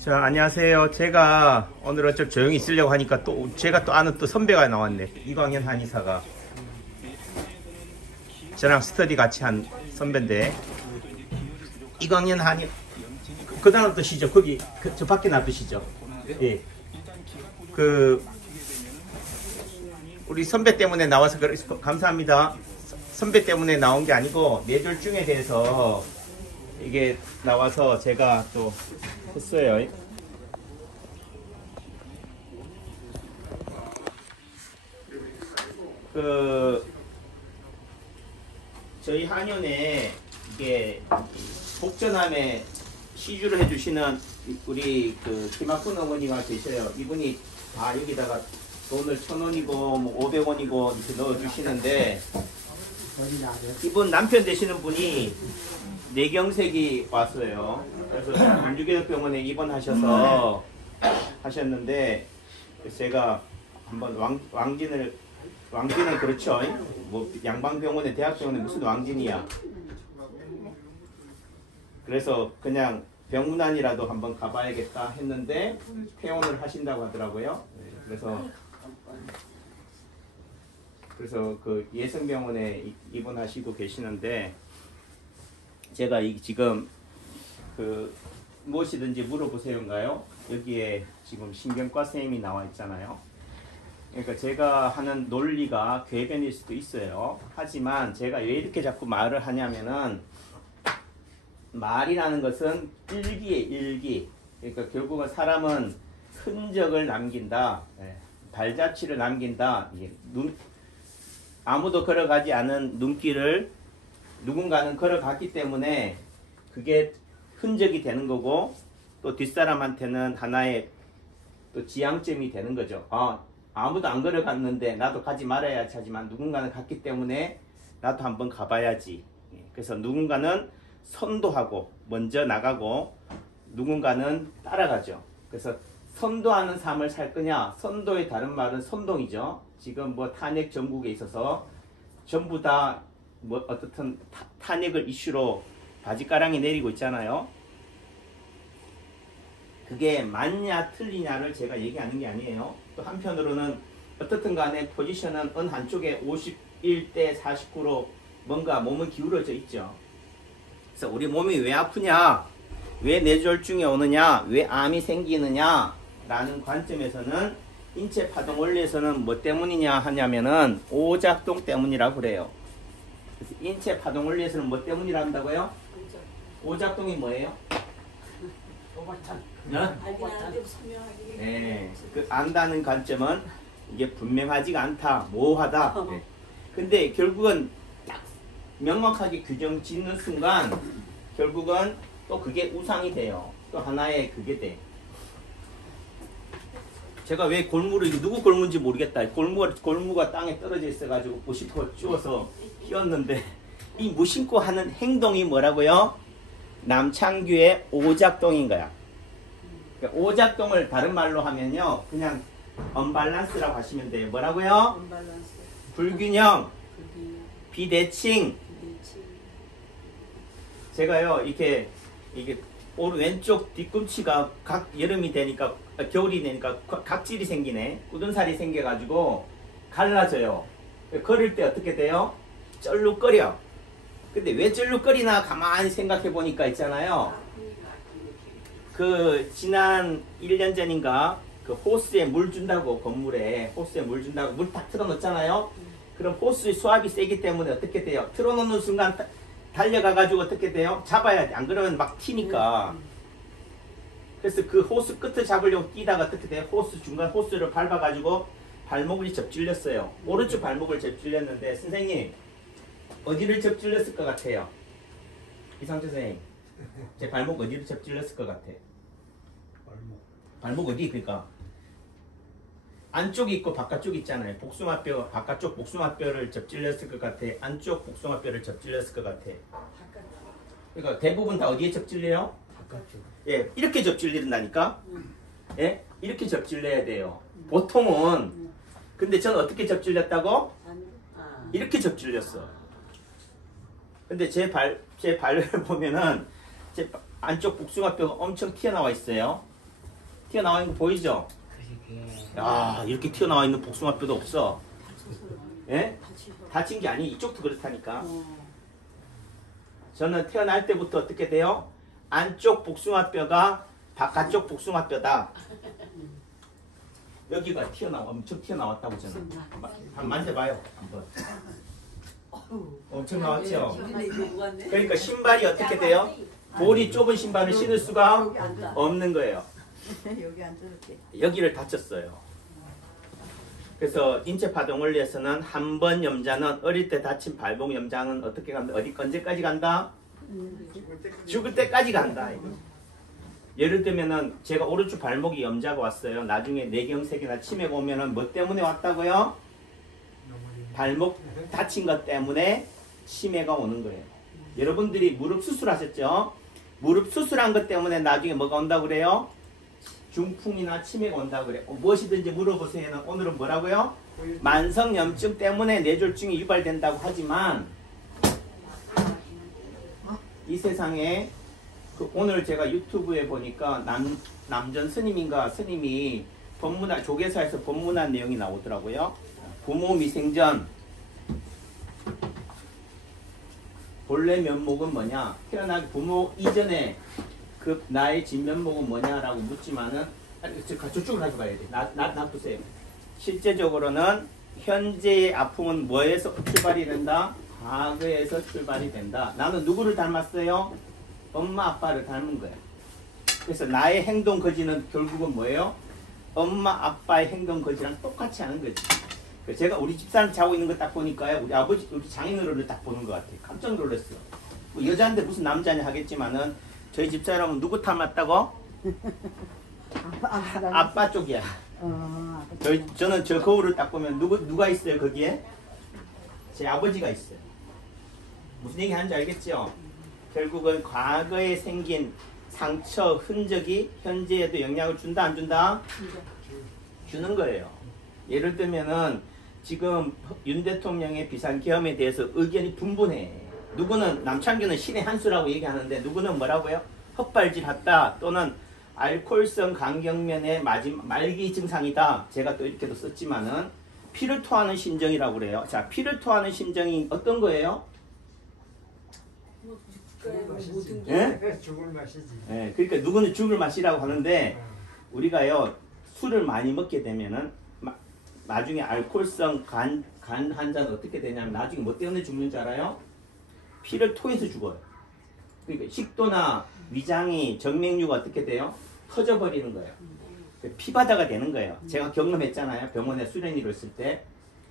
자, 안녕하세요. 제가 오늘은 좀 조용히 있으려고 하니까 또 제가 또 아는 또 선배가 나왔네. 이광현 한의사가. 저랑 스터디 같이 한 선배인데, 이광현 한의, 그 다음 놔두시죠. 거기 저 밖에 놔두시죠. 예. 우리 선배 때문에 나와서 감사합니다. 선배 때문에 나온 게 아니고 뇌졸중에 대해서 이게 나와서 제가 또 했어요. 저희 한의원에 이게 복전함에 시주를 해주시는 우리 김학훈 어머니가 계셔요. 이분이 다 여기다가 돈을 1,000원이고 뭐 500원이고 이렇게 넣어주시는데, 이분 남편 되시는 분이 뇌경색이 왔어요. 그래서 민주교육병원에 입원하셔서 하셨는데, 제가 한번 왕진은 그렇죠. 뭐 양방병원에 대학병원에 무슨 왕진이야. 그래서 그냥 병문안이라도 한번 가봐야겠다 했는데 퇴원을 하신다고 하더라고요. 그래서 그 예성병원에 입원하시고 계시는데, 제가 지금 무엇이든지 물어보세요인가요? 여기에 지금 신경과 선생님이 나와 있잖아요. 그러니까 제가 하는 논리가 궤변일 수도 있어요. 하지만 제가 왜 이렇게 자꾸 말을 하냐면은, 말이라는 것은 일기에 일기. 그러니까 결국은 사람은 흔적을 남긴다. 발자취를 남긴다. 아무도 걸어가지 않은 눈길을 누군가는 걸어갔기 때문에 그게 흔적이 되는 거고, 또 뒷사람한테는 하나의 또 지향점이 되는 거죠. 아무도 안 걸어갔는데 나도 가지 말아야지, 하지만 누군가는 갔기 때문에 나도 한번 가봐야지. 그래서 누군가는 선도하고 먼저 나가고 누군가는 따라가죠. 그래서 선도하는 삶을 살 거냐, 선도의 다른 말은 선동이죠. 지금 뭐 탄핵 전국에 있어서 전부 다 뭐 어떻든 탄핵을 이슈로 바지가랑이 내리고 있잖아요. 그게 맞냐 틀리냐를 제가 얘기하는 게 아니에요. 또 한편으로는 어떻든 간에 포지션은 어느 한쪽에 51대 49로 뭔가 몸은 기울어져 있죠. 그래서 우리 몸이 왜 아프냐, 왜 뇌졸중에 오느냐, 왜 암이 생기느냐 라는 관점에서는 인체 파동 원리에서는 뭐 때문이냐 하냐면은 오작동 때문이라고 그래요. 그래서 인체 파동 원리에서는 뭐 때문이라 한다고요? 오작동이 뭐예요? 네, 안다는 관점은 이게 분명하지가 않다, 모호하다. 네. 근데 결국은 딱 명확하게 규정 짓는 순간 결국은 또 그게 우상이 돼요. 또 하나의 그게 돼. 제가 왜 골무를, 누구 골무인지 모르겠다. 골무가 땅에 떨어져 있어가지고 무심코 쭈어서 휘었는데, 이 무심코 하는 행동이 뭐라고요? 남창규의 오작동인 거야. 그러니까 오작동을 다른 말로 하면요, 그냥 언밸런스라고 하시면 돼요. 뭐라고요? 언밸런스. 불균형, 비대칭. 제가요, 이게 오른 왼쪽 뒤꿈치가 여름이 되니까, 겨울이 되니까 각질이 생기네. 굳은살이 생겨가지고 갈라져요. 걸을 때 어떻게 돼요? 쩔룩거려. 근데 왜 쩔룩거리나 가만히 생각해 보니까 있잖아요. 지난 1년 전인가 호스에 물 준다고, 건물에 호스에 물 준다고 물 딱 틀어놓잖아요. 그럼 호스의 수압이 세기 때문에 어떻게 돼요? 틀어놓는 순간 달려가가지고 어떻게 돼요? 잡아야 돼. 안 그러면 막 튀니까. 그래서 그 호스 끝을 잡으려고 뛰다가 어떻게 돼요? 중간 호스를 밟아가지고 발목을 접질렸어요. 오른쪽 발목을 접질렸는데, 선생님 어디를 접질렸을 것 같아요? 이상철 선생님, 제 발목 어디를 접질렸을 것 같아? 발목 어디? 그러니까 안쪽이 있고 바깥쪽이 있잖아요. 복숭아뼈, 바깥쪽 복숭아뼈를 접질렸을 것 같아? 안쪽 복숭아뼈를 접질렸을 것 같아? 그러니까 대부분 다 어디에 접질려요? 바깥쪽. 예, 이렇게 접질린다니까? 예? 이렇게 접질려야 돼요. 보통은. 근데 저는 어떻게 접질렸다고? 이렇게 접질렸어. 근데 제 발을 보면은 제 안쪽 복숭아뼈가 엄청 튀어나와 있어요. 튀어나와 있는 거 보이죠? 야, 이렇게 튀어나와 있는 복숭아뼈도 없어. 예? 다친 게 아니, 이쪽도 그렇다니까. 저는 태어날 때부터 어떻게 돼요? 안쪽 복숭아뼈가 바깥쪽 복숭아뼈다. 여기가 엄청 튀어나왔다고 저는. 한번 만져봐요. 한번. 엄청 나왔죠? 그러니까 신발이 어떻게 돼요? 볼이 좁은 신발을 신을 수가 없는 거예요. 여기 앉아줄게. 여기를 다쳤어요. 그래서 인체파동 원리에서는 한 번 염자는 어릴 때 다친 발목 염자는 어떻게 간다? 언제까지 간다? 죽을 때까지 간다. 이거. 예를 들면은 제가 오른쪽 발목이 염자가 왔어요. 나중에 뇌경색이나 치매가 오면은 뭐 때문에 왔다고요? 발목 다친 것 때문에 치매가 오는 거예요. 여러분들이 무릎 수술하셨죠? 무릎 수술한 것 때문에 나중에 뭐가 온다고 그래요? 중풍이나 치매가 온다고 그래요. 무엇이든지 물어보세요. 오늘은 뭐라고요? 만성염증 때문에 뇌졸중이 유발된다고 하지만 이 세상에 오늘 제가 유튜브에 보니까 남전 스님인가 스님이 법문화 조계사에서 법문한 내용이 나오더라고요. 부모 미생전 본래 면목은 뭐냐? 태어나기 부모 이전에 그 나의 진면목은 뭐냐라고 묻지만은 저쪽으로 가져가야 돼. 놔두세요. 실제적으로는 현재의 아픔은 뭐에서 출발이 된다? 과거에서 출발이 된다. 나는 누구를 닮았어요? 엄마 아빠를 닮은 거야. 그래서 나의 행동 거지는 결국은 뭐예요? 엄마 아빠의 행동 거지랑 똑같이 하는 거지. 제가 우리 집사람 자고 있는 거 딱 보니까요. 우리 아버지 우리 장인어른을 딱 보는 것 같아요. 깜짝 놀랐어요. 뭐 여자인데 무슨 남자냐 하겠지만은 저희 집사람은 누구 닮았다고? 아빠 쪽이야. 저는 저 거울을 딱 보면 누가 있어요 거기에? 제 아버지가 있어요. 무슨 얘기 하는지 알겠죠? 결국은 과거에 생긴 상처, 흔적이 현재에도 영향을 준다 안 준다? 주는 거예요. 예를 들면은 지금 윤 대통령의 비상계엄에 대해서 의견이 분분해. 누구는 남창규는 신의 한 수라고 얘기하는데 누구는 뭐라고요? 헛발질했다 또는 알코올성 간경면의 말기 증상이다. 제가 또 이렇게도 썼지만은 피를 토하는 심정이라고 그래요. 자, 피를 토하는 심정이 어떤 거예요? 예? 죽을 맛이지. 예, 그러니까 누구는 죽을 맛이라고 하는데 우리가요 술을 많이 먹게 되면은 나중에 알코올성 간 환자는 어떻게 되냐면 나중에 뭐 때문에 죽는 줄 알아요? 피를 토해서 죽어요. 그러니까 식도나 위장이 정맥류가 어떻게 돼요? 터져버리는 거예요. 피바다가 되는 거예요. 제가 경험했잖아요. 병원에 수련의로 있을 때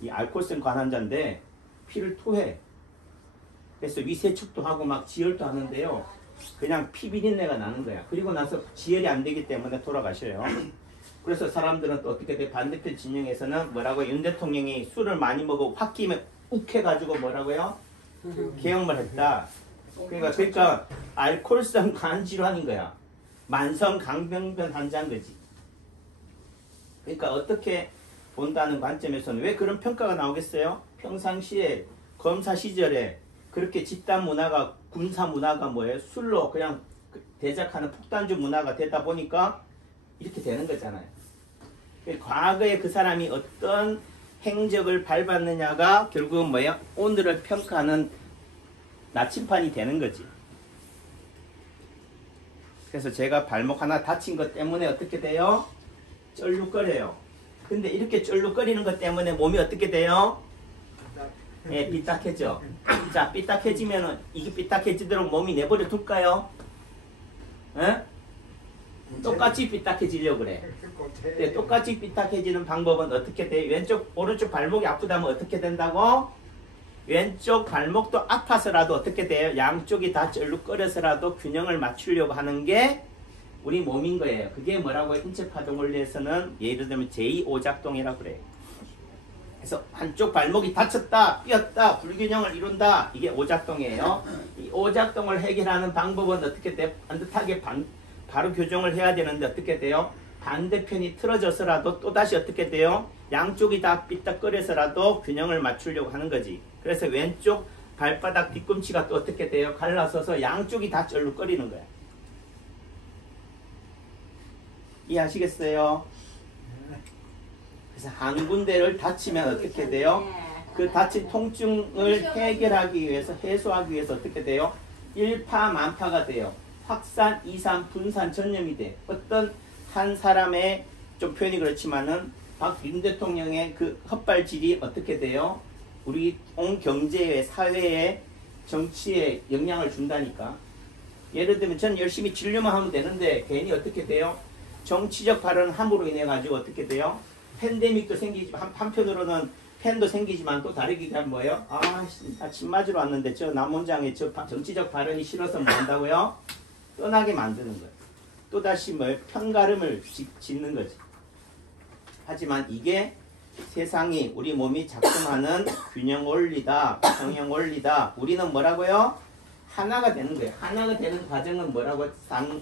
이 알코올성 간 환자인데 피를 토해. 그래서 위세척도 하고 막 지혈도 하는데요. 그냥 피 비린내가 나는 거야. 그리고 나서 지혈이 안 되기 때문에 돌아가셔요. 그래서 사람들은 또 어떻게 돼? 반대편 진영에서는 뭐라고 윤 대통령이 술을 많이 먹어 홧김에 욱해가지고 뭐라고요? 계엄을 했다. 그러니까 알코올성 간 질환인 거야. 만성 강병변 환자인 거지. 그러니까 어떻게 본다는 관점에서는 왜 그런 평가가 나오겠어요? 평상시에 검사 시절에 그렇게 집단 문화가 군사 문화가 뭐예요? 술로 그냥 대적하는 폭탄주 문화가 되다 보니까 이렇게 되는 거잖아요. 과거에 그 사람이 어떤 행적을 밟았느냐가 결국은 뭐예요? 오늘을 평가하는 나침판이 되는 거지. 그래서 제가 발목 하나 다친 것 때문에 어떻게 돼요? 쩔룩거려요. 근데 이렇게 쩔룩거리는 것 때문에 몸이 어떻게 돼요? 예, 삐딱해져. 자, 삐딱해지면은 이게 삐딱해지도록 몸이 내버려 둘까요? 예? 똑같이 삐딱해지려고 그래. 근데 똑같이 삐딱해지는 방법은 어떻게 돼? 왼쪽, 오른쪽 발목이 아프다면 어떻게 된다고? 왼쪽 발목도 아파서라도 어떻게 돼요? 양쪽이 다 쩔룩거려서라도 균형을 맞추려고 하는 게 우리 몸인 거예요. 그게 뭐라고 인체파동 원리에서는 예를 들면 제2오작동이라고 그래요. 그래서 한쪽 발목이 다쳤다, 삐었다, 불균형을 이룬다. 이게 오작동이에요. 이 오작동을 해결하는 방법은 어떻게 돼요? 반듯하게 바로 교정을 해야 되는데 어떻게 돼요? 반대편이 틀어져서라도 또다시 어떻게 돼요? 양쪽이 다 삐딱거려서라도 균형을 맞추려고 하는 거지. 그래서 왼쪽 발바닥 뒤꿈치가 또 어떻게 돼요? 갈라서서 양쪽이 다 쩔룩거리는 거야. 이해하시겠어요? 그래서 한 군데를 다치면 어떻게 돼요? 그 다친 통증을 해결하기 위해서, 해소하기 위해서 어떻게 돼요? 일파만파가 돼요. 확산, 이산, 분산, 전염이 돼. 어떤 한 사람의, 좀 표현이 그렇지만은 박윤 대통령의 그 헛발질이 어떻게 돼요? 우리 온 경제에, 사회에, 정치에 영향을 준다니까. 예를 들면 전 열심히 진료만 하면 되는데 괜히 어떻게 돼요? 정치적 발언 함으로 인해 가지고 어떻게 돼요? 팬데믹도 생기지만 한편으로는 팬도 생기지만 또 다르게 하면 뭐예요? 침 맞으러 왔는데 저 남원장의 저 정치적 발언이 싫어서 뭐 한다고요? 떠나게 만드는 거예요. 또다시 뭐 편가름을 짓는 거지. 하지만 이게 세상이 우리 몸이 작동하는 균형 원리다, 평형 원리다. 우리는 뭐라고요? 하나가 되는 거예요. 하나가 되는 과정은 뭐라고?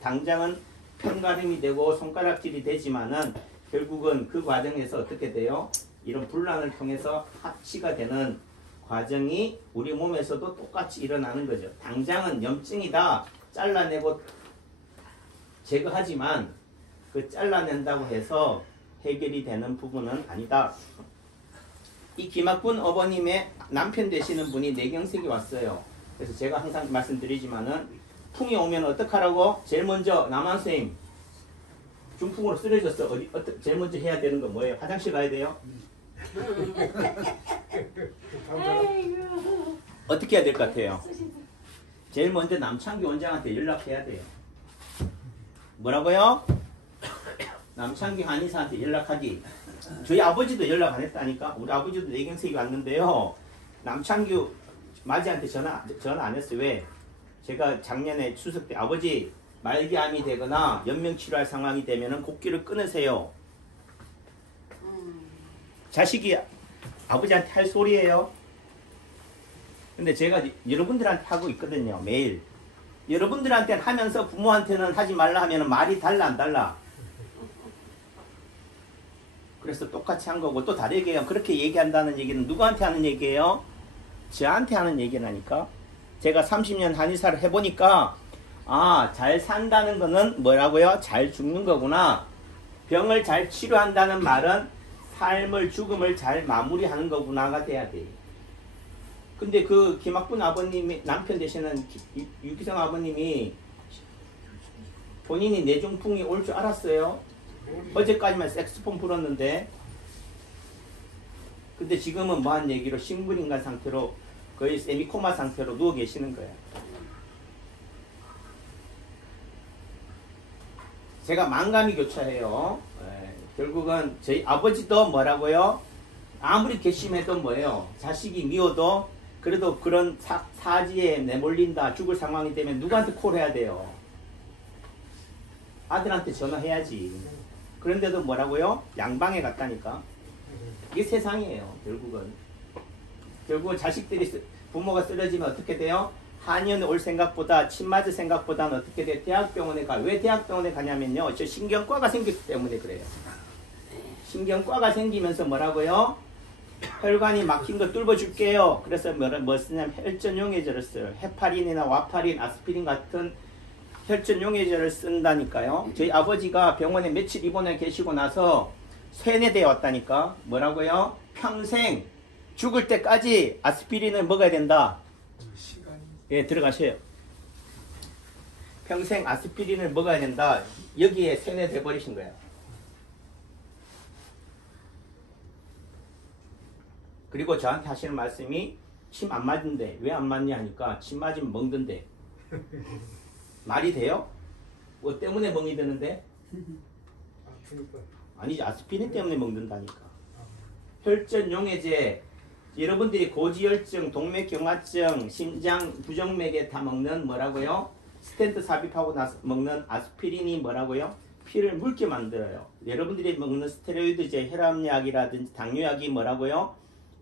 당장은 편가름이 되고 손가락질이 되지만은 결국은 그 과정에서 어떻게 돼요? 이런 분란을 통해서 합치가 되는 과정이 우리 몸에서도 똑같이 일어나는 거죠. 당장은 염증이다, 잘라내고 제거하지만 그 잘라낸다고 해서 해결이 되는 부분은 아니다. 이 김학군 어머님의 남편 되시는 분이 뇌경색이 왔어요. 그래서 제가 항상 말씀드리지만은 풍이 오면 어떡하라고? 제일 먼저 남한선생님 중풍으로 쓰러졌어. 제일 먼저 해야 되는 건 뭐예요? 화장실 가야 돼요? 어떻게 해야 될 것 같아요? 제일 먼저 남창기 원장한테 연락해야 돼요. 뭐라고요? 남창기 한의사한테 연락하기. 저희 아버지도 연락 안 했다니까. 우리 아버지도 뇌경색이 왔는데요. 남창규 마지한테 전화 안 했어요. 왜? 제가 작년에 추석 때 아버지 말기암이 되거나 연명치료할 상황이 되면은 곡기를 끊으세요. 자식이 아버지한테 할 소리예요. 근데 제가 여러분들한테 하고 있거든요. 매일. 여러분들한테는 하면서 부모한테는 하지 말라 하면 말이 달라 안 달라? 그래서 똑같이 한 거고 또 다르게 해요. 그렇게 얘기한다는 얘기는 누구한테 하는 얘기예요? 저한테 하는 얘기라니까. 제가 30년 한의사를 해보니까 잘 산다는 거는 뭐라고요? 잘 죽는 거구나. 병을 잘 치료한다는 말은 삶을, 죽음을 잘 마무리하는 거구나가 돼야 돼. 근데 그 김학분 아버님이 남편 되시는 유기성 아버님이 본인이 뇌중풍이 올 줄 알았어요. 어제까지만 색스폰 불었는데, 근데 지금은 뭐한 얘기로 식물인간 상태로 거의 세미코마 상태로 누워 계시는 거예요. 제가 만감이 교차해요. 결국은 저희 아버지도 뭐라고요? 아무리 괘씸해도 뭐예요? 자식이 미워도 그래도 그런 사지에 내몰린다, 죽을 상황이 되면 누구한테 콜해야 돼요? 아들한테 전화해야지. 그런데도 뭐라고요? 양방에 갔다니까. 이게 세상이에요. 결국은 자식들이, 부모가 쓰러지면 어떻게 돼요? 한의원에 올 생각보다, 침 맞을 생각보다는 어떻게 돼요? 대학병원에 가. 왜 대학병원에 가냐면요, 저 신경과가 생겼기 때문에 그래요. 신경과가 생기면서 뭐라고요? 혈관이 막힌 거 뚫어줄게요. 그래서 뭐 쓰냐면 혈전용해제를 써요. 헤파린이나 와파린, 아스피린 같은 혈전용해제를 쓴다니까요. 저희 아버지가 병원에 며칠 입원해 계시고 나서 세뇌되어 왔다니까. 뭐라고요? 평생 죽을 때까지 아스피린을 먹어야 된다. 예, 들어가세요. 평생 아스피린을 먹어야 된다. 여기에 세뇌돼 버리신 거야. 그리고 저한테 하시는 말씀이 침 안 맞는데 왜 안 맞냐 하니까 침 맞으면 멍든데. 말이 돼요? 뭐 때문에 멍이 드는데? 아니지, 아스피린 때문에 멍든다니까. 혈전용해제, 여러분들이 고지혈증, 동맥경화증, 심장 부정맥에 다 먹는 뭐라고요? 스텐트 삽입하고 나서 먹는 아스피린이 뭐라고요? 피를 묽게 만들어요. 여러분들이 먹는 스테로이드제, 혈압약이라든지 당뇨약이 뭐라고요?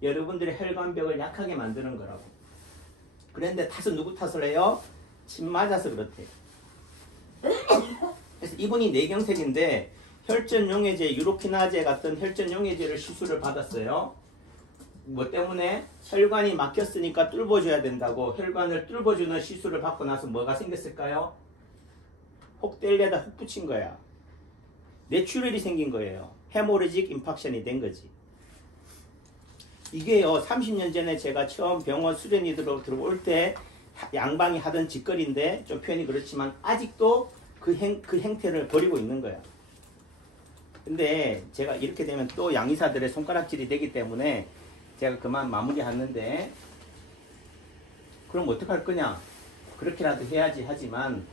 여러분들의 혈관벽을 약하게 만드는 거라고. 그런데 탓은 누구 탓을 해요? 침 맞아서 그렇대요. 그래서 이분이 뇌경색인데 혈전용해제, 유로키나제 같은 혈전용해제를 시술을 받았어요. 뭐 때문에? 혈관이 막혔으니까 뚫어줘야 된다고. 혈관을 뚫어주는 시술을 받고 나서 뭐가 생겼을까요? 혹 뗄려다 훅 붙인 거야. 뇌출혈이 생긴 거예요. 헤모리직 임팍션이 된 거지. 이게요, 30년 전에 제가 처음 병원 수련이 들어올 때 양방이 하던 짓거리인데, 좀 표현이 그렇지만 아직도 그 행태를 버리고 있는 거야. 근데 제가 이렇게 되면 또 양의사들의 손가락질이 되기 때문에 제가 그만 마무리하는데, 그럼 어떡할 거냐? 그렇게라도 해야지 하지만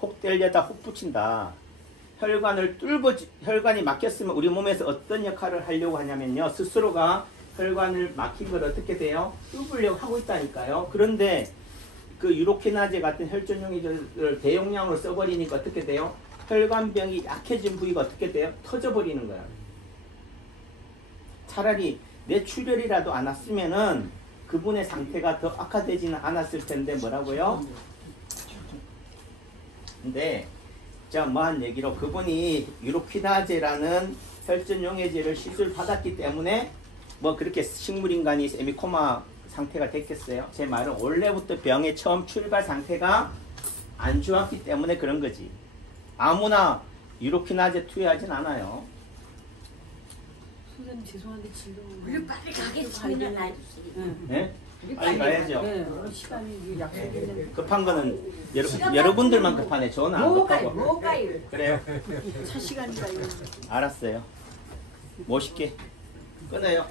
혹 때려다 혹 붙인다. 혈관이 막혔으면 우리 몸에서 어떤 역할을 하려고 하냐면요, 스스로가 혈관을 막힌 걸 어떻게 돼요? 뚫으려고 하고 있다니까요. 그런데 그 유로키나제 같은 혈전용액을 대용량으로 써버리니까 어떻게 돼요? 혈관병이 약해진 부위가 어떻게 돼요? 터져버리는 거야. 차라리 뇌출혈이라도 안 왔으면은 그분의 상태가 더 악화되지는 않았을 텐데 뭐라고요? 근데 자, 뭐한 얘기로 그분이 유로키나제라는 혈전용해제를 시술 받았기 때문에 뭐 그렇게 식물인간이 세미코마 상태가 됐겠어요? 제 말은 원래부터 병의 처음 출발 상태가 안 좋았기 때문에 그런 거지. 아무나 유로키나제 투여하진 않아요. 선생님 죄송한데 진료 우리 빨리 가겠습니다. 네? 빨리 가야죠. 네, 시간이 약속이 있는데 급한 거는 여러분들만 급하네. 저는 안 급하고. 뭐가요? 그래요? 차 시간인가요? 알았어요. 멋있게 끊어요.